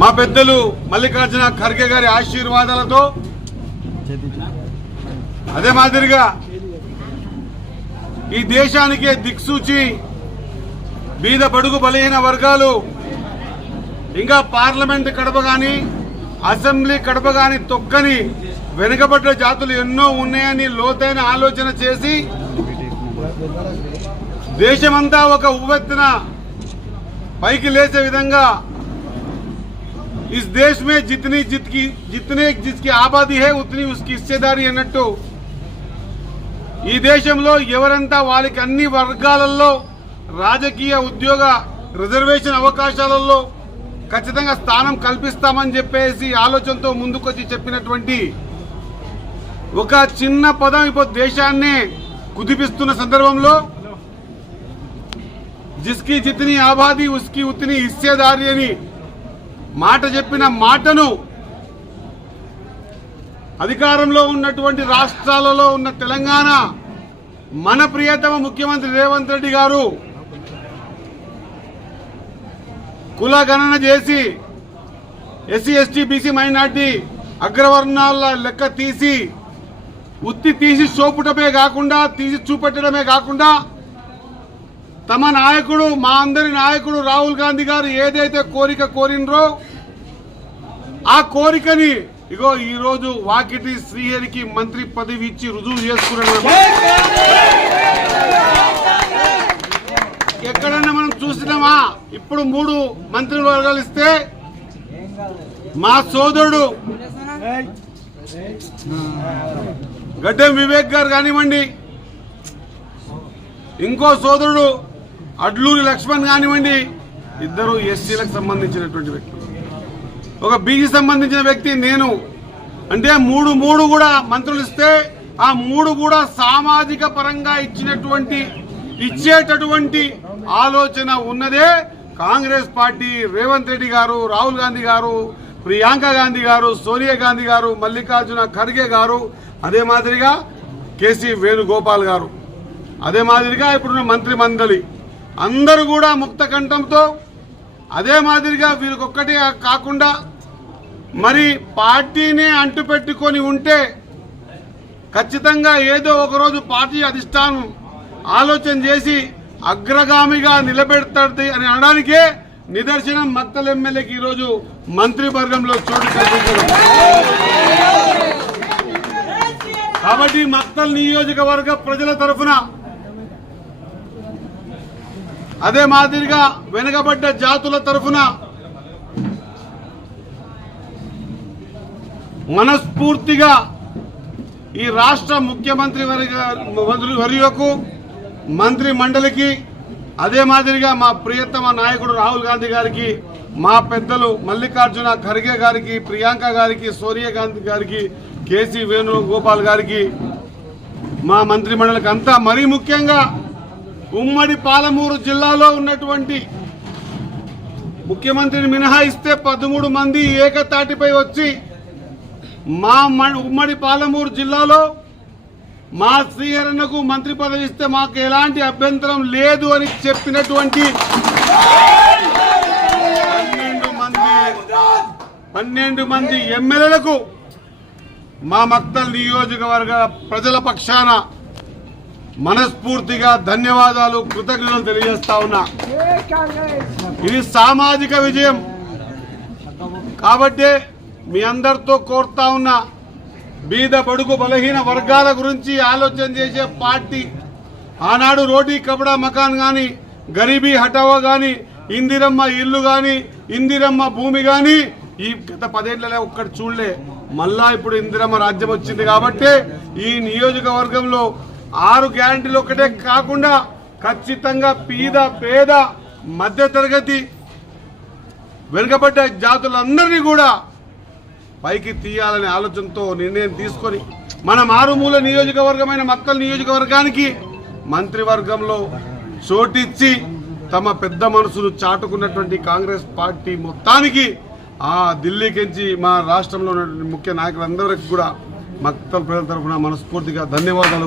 మా పెద్దలు మల్లికార్జున ఖర్గే గారి ఆశీర్వాదాలతో అదే మాదిరిగా ఈ దేశానికే దిక్సూచి బీద బడుగు బలహీన వర్గాలు ఇంకా పార్లమెంట్ కడప కానీ అసెంబ్లీ కడప కానీ తొక్కని వెనుకబడ్డ జాతులు ఎన్నో ఉన్నాయని లోతైన ఆలోచన చేసి దేశమంతా ఒక ఉవ్వెత్తున పైకి లేచే విధంగా ఇస్ దేశ్ మే జితనీ జిత్కి జితనే జిస్కి ఆబాదీ హే ఉతనీ ఉస్కి హిస్సేదారి అన్నట్టు ఈ దేశంలో ఎవరంతా వాళ్ళకి అన్ని వర్గాలలో రాజకీయ ఉద్యోగ రిజర్వేషన్ అవకాశాలలో ఖచ్చితంగా స్థానం కల్పిస్తామని చెప్పేసి ఆలోచనతో ముందుకొచ్చి చెప్పినటువంటి ఒక చిన్న పదం ఇప్పుడు దేశాన్నే కుదిపిస్తున్న సందర్భంలో జిస్కి జితని ఆబాది ఉస్కి ఉత్తిని హిస్సేదారి అని మాట చెప్పిన మాటను అధికారంలో ఉన్నటువంటి రాష్ట్రాలలో ఉన్న తెలంగాణ మన ప్రియతమ ముఖ్యమంత్రి రేవంత్ రెడ్డి గారు కుల గణన చేసి ఎస్సీ ఎస్టీ బీసీ మైనార్టీ అగ్రవర్ణాల లెక్క తీసి ఉత్తి తీసి చూపటమే కాకుండా తీసి చూపెట్టడమే కాకుండా తమ నాయకుడు మా అందరి నాయకుడు రాహుల్ గాంధీ గారు ఏదైతే కోరిక కోరినరో ఆ కోరికని ఇగో ఈరోజు వాకిటి శ్రీహరికి మంత్రి పదవి ఇచ్చి రుజువు చేసుకున్నాడు. ఎక్కడన్నా మనం చూసినామా? ఇప్పుడు మూడు మంత్రి వర్గాలు ఇస్తే మా సోదరుడు గడ్డం వివేక్ గారు కానివ్వండి ఇంకో సోదరుడు అడ్లూరి లక్ష్మణ్ కానివ్వండి ఇద్దరు ఎస్సీలకు సంబంధించినటువంటి వ్యక్తులు. ఒక బీసీ సంబంధించిన వ్యక్తి నేను. అంటే మూడు మూడు కూడా మంత్రులు ఇస్తే ఆ మూడు కూడా సామాజిక పరంగా ఇచ్చినటువంటి ఇచ్చేటటువంటి ఆలోచన ఉన్నదే కాంగ్రెస్ పార్టీ రేవంత్ రెడ్డి గారు రాహుల్ గాంధీ గారు ప్రియాంక గాంధీ గారు సోనియా గాంధీ గారు మల్లికార్జున ఖర్గే గారు. అదే మాదిరిగా కేసీ వేణుగోపాల్ గారు. అదే మాదిరిగా ఇప్పుడున్న మంత్రి మండలి అందరూ కూడా ముక్త కంఠంతో అదే మాదిరిగా వీరికొక్కటే కాకుండా మరి పార్టీని అంటుపెట్టుకొని ఉంటే ఖచ్చితంగా ఏదో ఒకరోజు పార్టీ అధిష్టానం ఆలోచన చేసి అగ్రగామిగా నిలబెడతాది అని అనడానికే నిదర్శనం మత్తల ఎమ్మెల్యేకి ఈరోజు మంత్రివర్గంలో చోటు కల్పించడం. కాబట్టి మత్తల్ నియోజకవర్గ ప్రజల తరఫున అదే మాదిరిగా వెనుకబడ్డ జాతుల తరఫున మనస్ఫూర్తిగా ఈ రాష్ట్ర ముఖ్యమంత్రి వర్గ- వర్యులకు మంత్రి మండలికి అదే మాదిరిగా మా ప్రియతమ నాయకుడు రాహుల్ గాంధీ గారికి మా పెద్దలు మల్లికార్జున ఖర్గే గారికి ప్రియాంక గారికి సోనియా గాంధీ గారికి కేసీ వేణుగోపాల్ గారికి మా మంత్రి మండలికి అంతా మరీ ముఖ్యంగా ఉమ్మడి పాలమూరు జిల్లాలో ఉన్నటువంటి ముఖ్యమంత్రిని మినహాయిస్తే పదమూడు మంది ఏకతాటిపై వచ్చి మా మ- ఉమ్మడి పాలమూరు జిల్లాలో మా శ్రీహరణకు మంత్రి పదవి ఇస్తే మాకు ఎలాంటి అభ్యంతరం లేదు అని చెప్పినటువంటి పన్నెండు మంది పన్నెండు మంది ఎమ్మెల్యేలకు మా మక్తల్ నియోజకవర్గ ప్రజల పక్షాన మనస్ఫూర్తిగా ధన్యవాదాలు కృతజ్ఞతలు తెలియజేస్తా ఉన్నా. ఇది సామాజిక విజయం. కాబట్టే మీ అందరితో కోరుతా ఉన్నా బీద బడుగు బలహీన వర్గాల గురించి ఆలోచన చేసే పార్టీ ఆనాడు రోటీ కపడా మకాన్ కానీ గరీబీ హటావా కానీ ఇందిరమ్మ ఇల్లు కానీ ఇందిరమ్మ భూమి కానీ ఈ గత పదేళ్ళలో ఒక్కటి చూడలే. మళ్ళా ఇప్పుడు ఇందిరమ్మ రాజ్యం వచ్చింది కాబట్టి ఈ నియోజకవర్గంలో ఆరు గ్యారంటీలు ఒకటే కాకుండా ఖచ్చితంగా పీద పేద మధ్యతరగతి వెనుకబడ్డ జాతులందరినీ కూడా పైకి తీయాలనే ఆలోచనతో నిర్ణయం తీసుకొని మన మారుమూల నియోజకవర్గమైన మక్కల నియోజకవర్గానికి మంత్రివర్గంలో చోటిచ్చి తమ పెద్ద మనసును చాటుకున్నటువంటి కాంగ్రెస్ పార్టీ మొత్తానికి ఆ ఢిల్లీకించి మా రాష్ట్రంలో ఉన్నటువంటి ముఖ్య నాయకులందరికీ కూడా భక్తుల ప్రజల తరఫున మనస్ఫూర్తిగా ధన్యవాదాలు